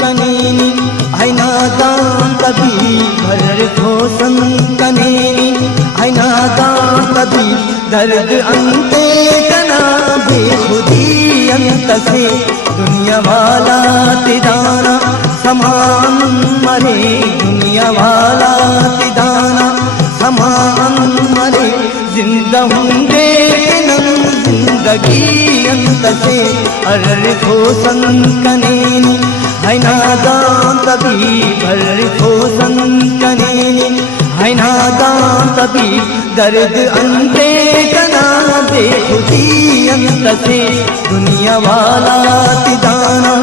कनेनी है नादान तभी भर खोसन कनेनी है नादान तभी दर्द अंते कना बेखुदी अंत से दुनिया वाला तिदाना समान मरे दुनिया वाला तिदाना समान मरे जिंदा होंगे जिंदगी अंत से अर्र खोसन कनेनी है नादान तभी भर खोसन कनेनी है नादान तभी दर्द अंते कना बेखुदी अंत से दुनिया वाला तिदाना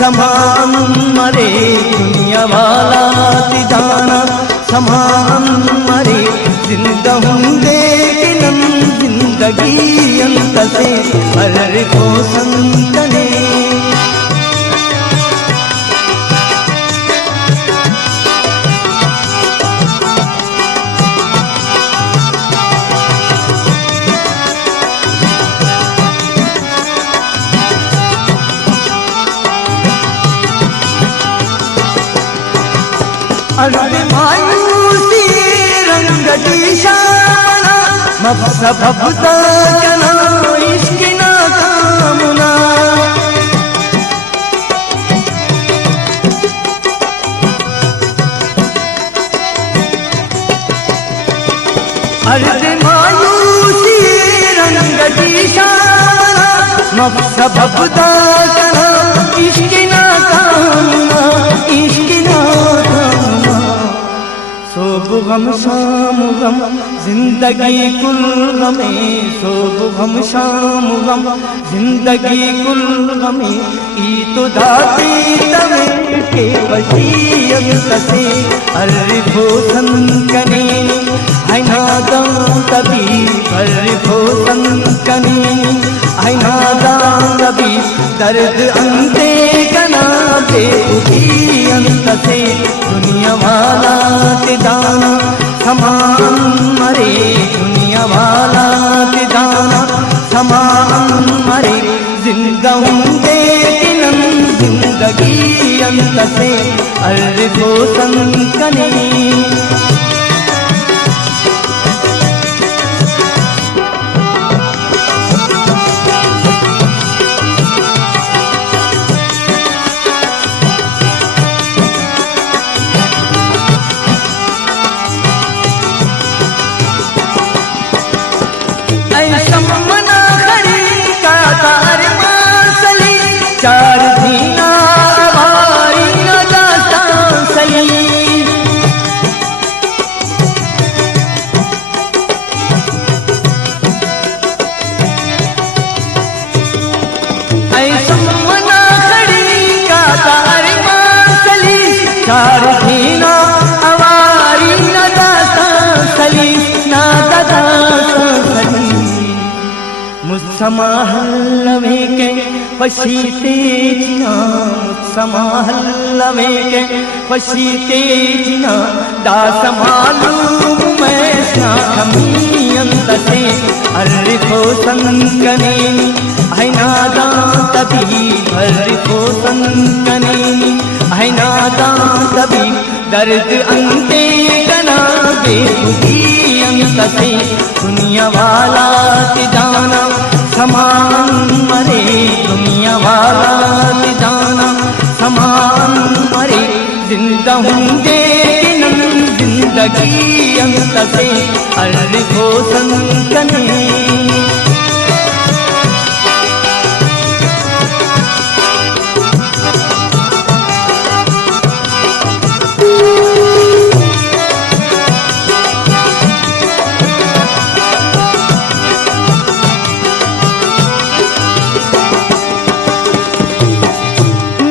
समान मरे दुनिया वाला तिदाना समान मरे जिंदा होंगे जिंदगी अंत से अर्र खोसन कनेनी। अर्रे मायूसी रंग दिशाना मबसबता कना इश्क ना कामना अर्रे मायूसी रंग दिशाना मबसबता कना इश्क ना कामना इश्क ना सोब गम शाम गम जिंदगी कुल गमे सोब गम शाम गम जिंदगी कुल गमे ई तो दाती तवे के वसीयत से अर्र खोसन कनेनी है नादान तभी भर खोसन कनेनी है नादान तभी दर्द अंते कना बेखुदी अंत से दुनिया वाला तिदाना समान मरे दुनिया वाला तिदाना समान मरे जिंदा होंगे जिंदगी अंत से अर्र खोसन कनेनी। चार दीना वारी न दाता सली ऐसा मना खड़ी का तार मासली चार दीना वारी न दाता सली ना दाता सली मुझसमाहलवे के पशीते जिना मुझसमाहलवे के पशीते जिना दास मालूम मैं ना कमी अंत से अर्र खोसन कनेनी है नादान तभी भर खोसन कनेनी है नादान तभी दर्द अंते कना बेखुदी अंत से दुनिया वाला तिदाना समान मरे दुनिया वाला तिदाना समान मरे जिंदा होंगे जिंदगी अंत से अर्र खोसन कनेनी।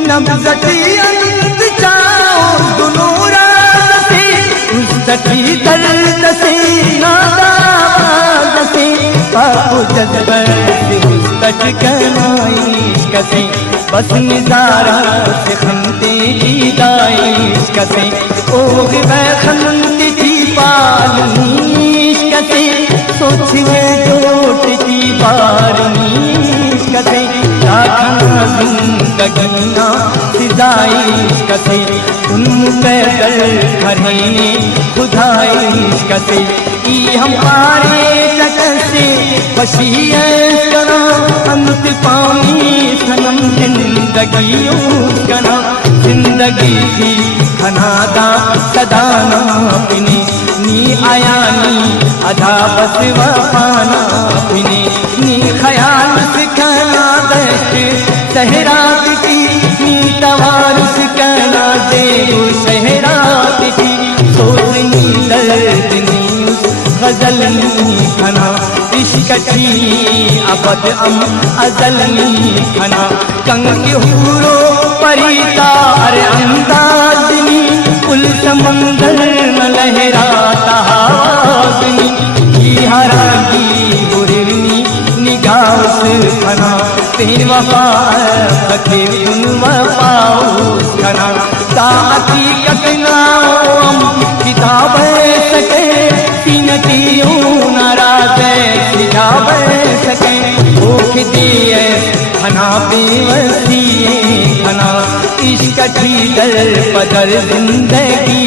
नब्ज़ती अंत जाओ दुनूरा से उज़्ज़ती दर्द से नादाद से पापो जज़्बत से उज़्ज़त कनाइश कसे बस निज़ारा से खमते दीदाइश कसे ओग बैखमती थी पालनीश कसे सोच में जोट थी बारनीश कसे राखना जिंदगियाँ सिजाई इश्क से, तुम पैदल खरीने खुदाई इश्क से। ई हमारे चक्कर से बशिए करा अंत पानी सनम जिंदगी करा। जिंदगी थी खनादा सदाना पिनी, नी आया नी अधा बस वफाना पिनी। नी ख्याल सिखाना दश्त सहरात की, नी तवारुस कहना देव सहरात की। सोचनी दर्द नी गजल नी खना, इश्क थी अबद अजल नी खना। कंग हूरो परिता अरे अंदाज नी, कुल समंदर न लहराता हवाजनी। की हरागी बुरनी निगाह खना, तेर वफा सके उन वफाउस खना। ता हकीकत ना किताब सके, सीनतियों नाराज किताब सके। भूख दिए खना बेवसिए खना, इश्क थी दर बदर जिंदगी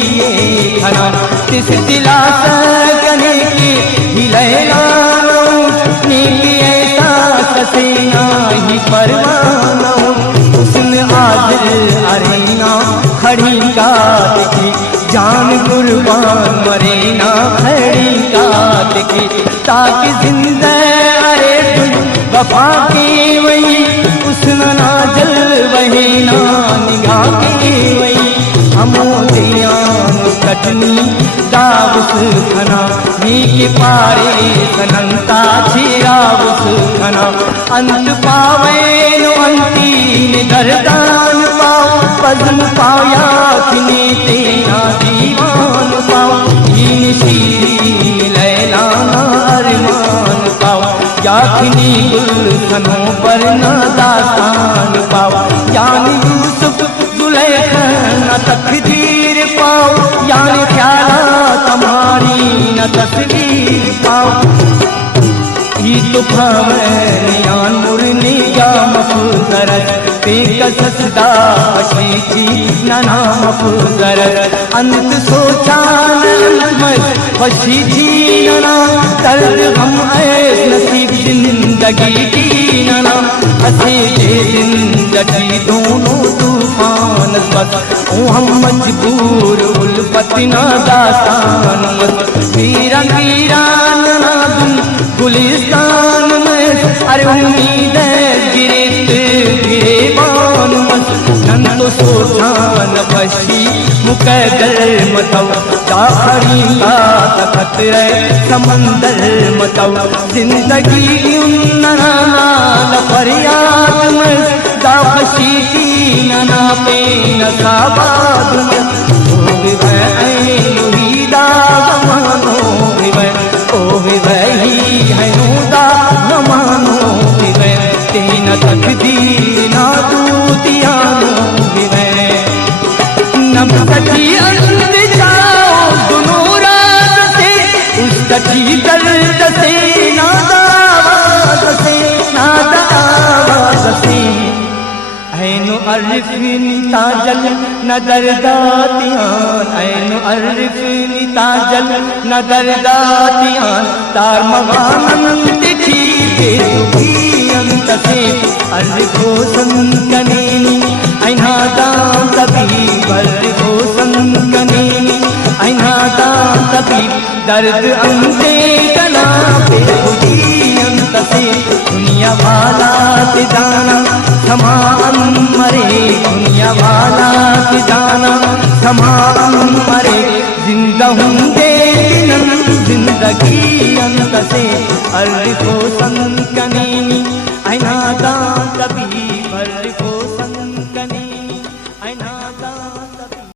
खना। तिस दिलासा कने की हिलैला नीली ऐसा ससेना ही परवाना। उसने आदिल अरेना खड़ी गात की, जान कुर्बान मरेना खड़ी गात की। ताकि जिंदा अरे तुम वफा की वही, उसने ना जल वही ना निगाह की वही। हमो दियान कटनी दावस खना, नी के पारे सनंता छिरावस खना। अंत पावे नो अंतीन दरदान पाओ, पद्म पाया किने तेरा दीवान पाओ। इन शीरी लैला अरमान पाओ, याखनी गुलशनों पर न दास्तान पाओ। यानी यूसुफ जुलेखा न तकदीर पाओ, यानी ख्यालात तुम्हारी न तस्वीर पाओ। ई तुफान मुरनी का मफूजरत, बेकसदा अशीची नना मफूजरत। अंत सोचा वशीची नना, दर्द हम ऐस नसीब जिंदगी की नना। हसी जिंदगी दोनों तूफान बस, ओ हम मजबूर उल्फत ना दास्तान बस। वीरा वीरान ना गुलिस्तान में, अरे उम्मीद गिरत गिरेबान बस। नन तो सोचा न बशी मुकद्दर मतौ, दाखरी का तखत समंदर मतौ। जिंदगी उन्नना फरियाद में, दाखशी नना पे न साबाद में। ओ विवै दाग मानो विवै, ओ विवै है नूदा न मानो विवै। तीन तकदीर ना दूतियानो विवै, नम सची अंत जाओ दोनों रात से। उस सची दर्द से नादा आवाज से, नादा आवाज से। ऐनो अर्रिफ़नी ताजल न दरदातियान, ऐनो अर्रिफ़नी ताजल न दरदातियान। तार मगानंत थी बेदुखी अंत से, अर्रिफ़ो संकनेनी ऐना दान तभी। अर्रिफ़ो संकनेनी ऐना दान तभी, दर्द अंते तना बेखुदी अंत से। दुनिया वाला जाना समान मरे, दुनिया वाला जाना समान मरे। जिंदा होंगे जिंदगी अंत से, अर्रिफ़ो संकनेनी ऐना दान तभी।